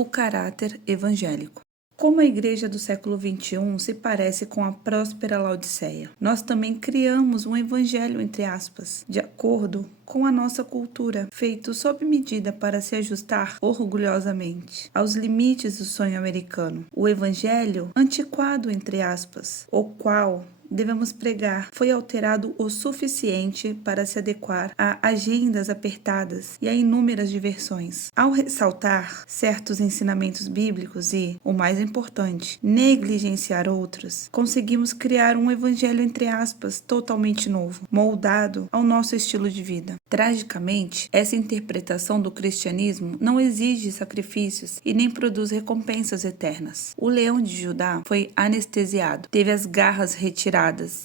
O caráter evangélico. Como a igreja do século XXI se parece com a próspera Laodiceia, nós também criamos um evangelho, entre aspas, de acordo com a nossa cultura, feito sob medida para se ajustar orgulhosamente aos limites do sonho americano. O evangelho antiquado, entre aspas, o qual devemos pregar, foi alterado o suficiente para se adequar a agendas apertadas e a inúmeras diversões. Ao ressaltar certos ensinamentos bíblicos e, o mais importante, negligenciar outros, conseguimos criar um evangelho, entre aspas, totalmente novo, moldado ao nosso estilo de vida. Tragicamente, essa interpretação do cristianismo não exige sacrifícios e nem produz recompensas eternas. O leão de Judá foi anestesiado, teve as garras retiradas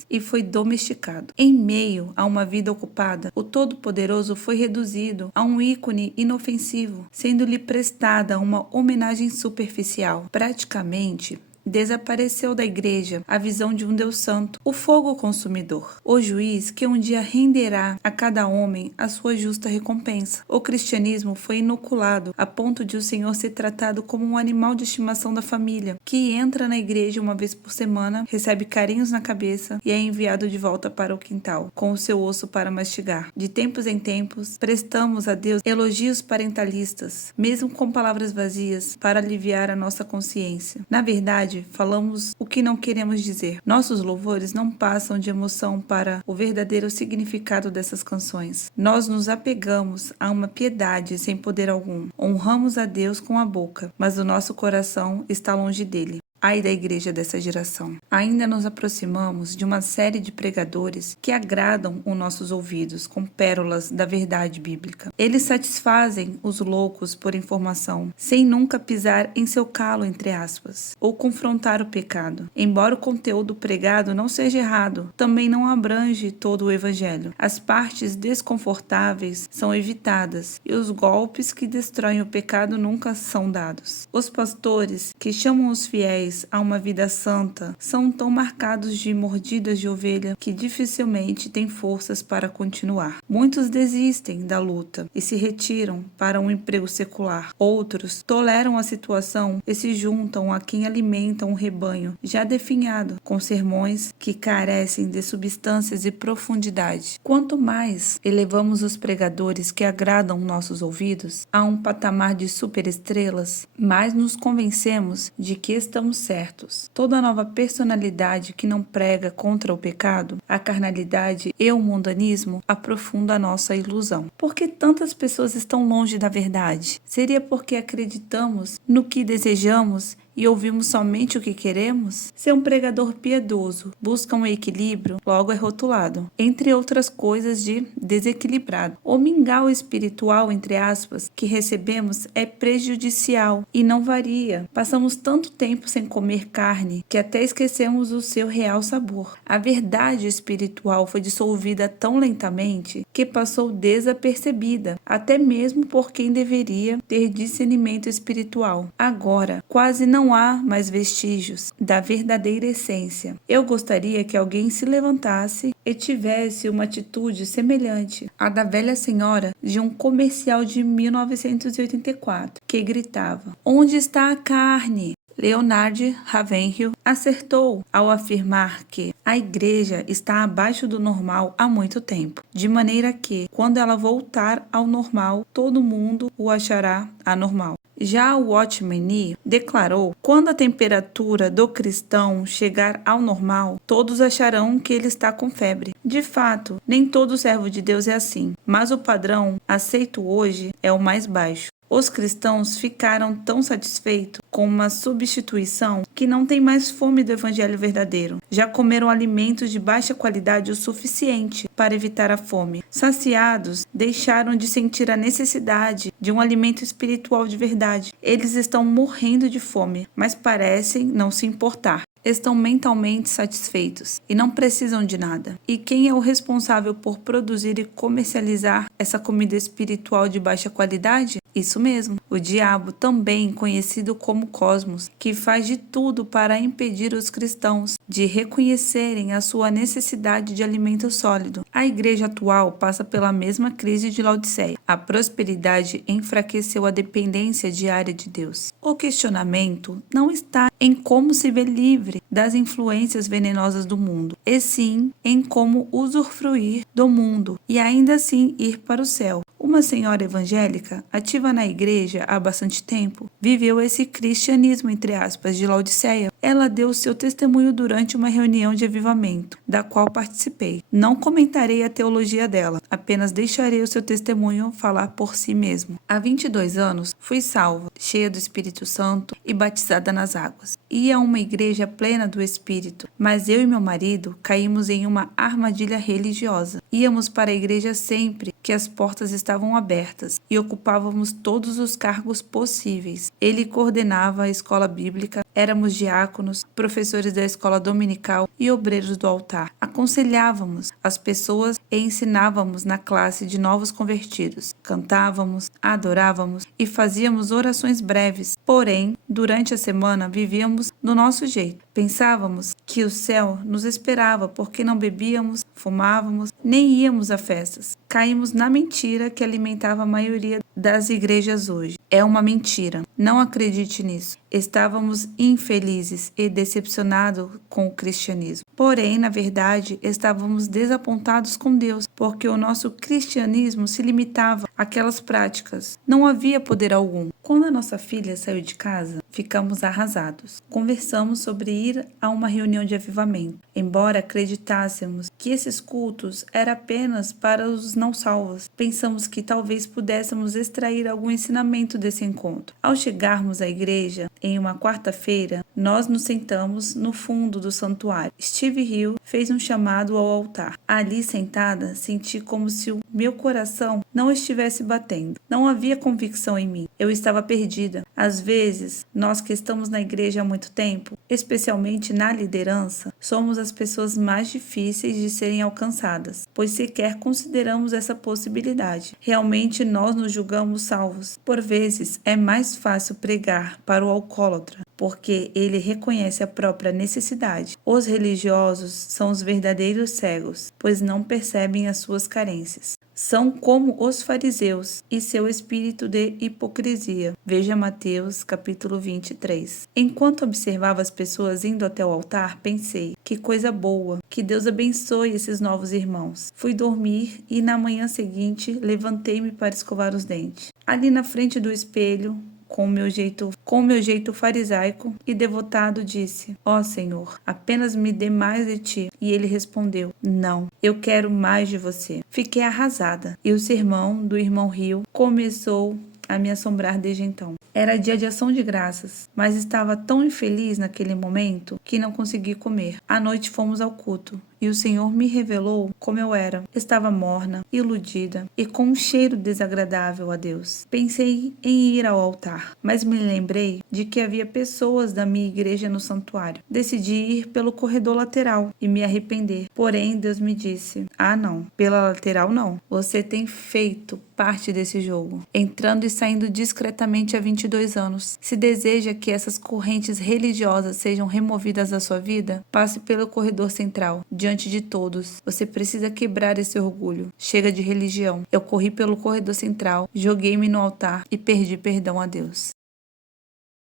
e foi domesticado. Em meio a uma vida ocupada, o Todo-Poderoso foi reduzido a um ícone inofensivo, sendo-lhe prestada uma homenagem superficial. Praticamente, desapareceu da igreja a visão de um Deus santo, o fogo consumidor, o juiz que um dia renderá a cada homem a sua justa recompensa. O cristianismo foi inoculado a ponto de o Senhor ser tratado como um animal de estimação da família, que entra na igreja uma vez por semana, recebe carinhos na cabeça e é enviado de volta para o quintal, com o seu osso para mastigar. De tempos em tempos, prestamos a Deus elogios parentalistas, mesmo com palavras vazias, para aliviar a nossa consciência. Na verdade, falamos o que não queremos dizer. Nossos louvores não passam de emoção para o verdadeiro significado dessas canções. Nós nos apegamos a uma piedade sem poder algum. Honramos a Deus com a boca, mas o nosso coração está longe dele. Ai da igreja dessa geração. Ainda nos aproximamos de uma série de pregadores que agradam os nossos ouvidos com pérolas da verdade bíblica. Eles satisfazem os loucos por informação, sem nunca pisar em seu calo, entre aspas, ou confrontar o pecado. Embora o conteúdo pregado não seja errado, também não abrange todo o evangelho. As partes desconfortáveis são evitadas e os golpes que destroem o pecado nunca são dados. Os pastores que chamam os fiéis a uma vida santa são tão marcados de mordidas de ovelha que dificilmente têm forças para continuar. Muitos desistem da luta e se retiram para um emprego secular. Outros toleram a situação e se juntam a quem alimentam um rebanho já definhado, com sermões que carecem de substâncias e profundidade. Quanto mais elevamos os pregadores que agradam nossos ouvidos a um patamar de superestrelas, mais nos convencemos de que estamos certos. Toda nova personalidade que não prega contra o pecado, a carnalidade e o mundanismo aprofunda a nossa ilusão. Por que tantas pessoas estão longe da verdade? Seria porque acreditamos no que desejamos e ouvimos somente o que queremos? Ser um pregador piedoso busca um equilíbrio, logo é rotulado, entre outras coisas, de desequilibrado. O mingau espiritual, entre aspas, que recebemos é prejudicial e não varia. Passamos tanto tempo sem comer carne que até esquecemos o seu real sabor. A verdade espiritual foi dissolvida tão lentamente que passou desapercebida, até mesmo por quem deveria ter discernimento espiritual. Agora, quase não há mais vestígios da verdadeira essência. Eu gostaria que alguém se levantasse e tivesse uma atitude semelhante à da velha senhora de um comercial de 1984, que gritava: "Onde está a carne?" Leonard Ravenhill acertou ao afirmar que a igreja está abaixo do normal há muito tempo, de maneira que, quando ela voltar ao normal, todo mundo o achará anormal. Já o Watchman Nee declarou: quando a temperatura do cristão chegar ao normal, todos acharão que ele está com febre. De fato, nem todo servo de Deus é assim, mas o padrão aceito hoje é o mais baixo. Os cristãos ficaram tão satisfeitos com uma substituição que não têm mais fome do evangelho verdadeiro. Já comeram alimentos de baixa qualidade o suficiente para evitar a fome. Saciados, deixaram de sentir a necessidade de um alimento espiritual de verdade. Eles estão morrendo de fome, mas parecem não se importar. estão mentalmente satisfeitos e não precisam de nada. E quem é o responsável por produzir e comercializar essa comida espiritual de baixa qualidade? Isso mesmo, o diabo, também conhecido como Cosmos, que faz de tudo para impedir os cristãos de reconhecerem a sua necessidade de alimento sólido. A igreja atual passa pela mesma crise de Laodiceia. A prosperidade enfraqueceu a dependência diária de Deus. O questionamento não está em como se ver livre das influências venenosas do mundo, e sim em como usufruir do mundo e ainda assim ir para o céu. Uma senhora evangélica, ativa na igreja há bastante tempo, viveu esse cristianismo, entre aspas, de Laodiceia. Ela deu seu testemunho durante uma reunião de avivamento, da qual participei. Não comentarei a teologia dela, apenas deixarei o seu testemunho falar por si mesmo. Há 22 anos, fui salva, cheia do Espírito Santo e batizada nas águas. Ia a uma igreja plena do Espírito, mas eu e meu marido caímos em uma armadilha religiosa. Íamos para a igreja sempre que as portas estavam abertas e ocupávamos todos os cargos possíveis. Ele coordenava a escola bíblica, éramos diáconos, professores da escola dominical e obreiros do altar. Aconselhávamos as pessoas e ensinávamos na classe de novos convertidos. Cantávamos, adorávamos e fazíamos orações breves. Porém, durante a semana vivíamos do nosso jeito. Pensávamos que o céu nos esperava porque não bebíamos, fumávamos, nem íamos a festas. Caímos na mentira que alimentava a maioria das igrejas hoje. É uma mentira. Não acredite nisso. Estávamos infelizes e decepcionados com o cristianismo. Porém, na verdade, estávamos desapontados com Deus, porque o nosso cristianismo se limitava àquelas práticas. Não havia poder algum. Quando a nossa filha saiu de casa, ficamos arrasados. Conversamos sobre ir a uma reunião de avivamento, embora acreditássemos que esses cultos eram apenas para os não salvos. Pensamos que talvez pudéssemos extrair algum ensinamento desse encontro. Ao chegarmos à igreja, em uma quarta-feira, nós nos sentamos no fundo do santuário. Steve Hill fez um chamado ao altar. Ali sentada, senti como se o meu coração não estivesse batendo. Não havia convicção em mim. Eu estava perdida. Às vezes, nós que estamos na igreja há muito tempo, especialmente na liderança, somos as pessoas mais difíceis de serem alcançadas, pois sequer consideramos essa possibilidade. Realmente nós nos julgamos salvos. Por vezes, é mais fácil pregar para o alcoólatra, porque ele reconhece a própria necessidade. Os religiosos são os verdadeiros cegos, pois não percebem as suas carências. São como os fariseus e seu espírito de hipocrisia. Veja Mateus capítulo 23. Enquanto observava as pessoas indo até o altar, pensei, que coisa boa, que Deus abençoe esses novos irmãos. Fui dormir e na manhã seguinte levantei-me para escovar os dentes. Ali na frente do espelho, com o meu jeito farisaico e devotado, disse: Ó Senhor, apenas me dê mais de ti. E ele respondeu: Não, eu quero mais de você. Fiquei arrasada. E o sermão do irmão Hill começou a me assombrar desde então. Era dia de ação de graças, mas estava tão infeliz naquele momento que não consegui comer. À noite fomos ao culto e o Senhor me revelou como eu era. Estava morna, iludida e com um cheiro desagradável a Deus. Pensei em ir ao altar, mas me lembrei de que havia pessoas da minha igreja no santuário. Decidi ir pelo corredor lateral e me arrepender. Porém, Deus me disse: Ah, não, pela lateral não. Você tem feito parte desse jogo, entrando e saindo discretamente há 22 anos. Se deseja que essas correntes religiosas sejam removidas da sua vida, passe pelo corredor central, diante de todos. Você precisa quebrar esse orgulho. Chega de religião. Eu corri pelo corredor central, joguei-me no altar e perdi perdão a Deus.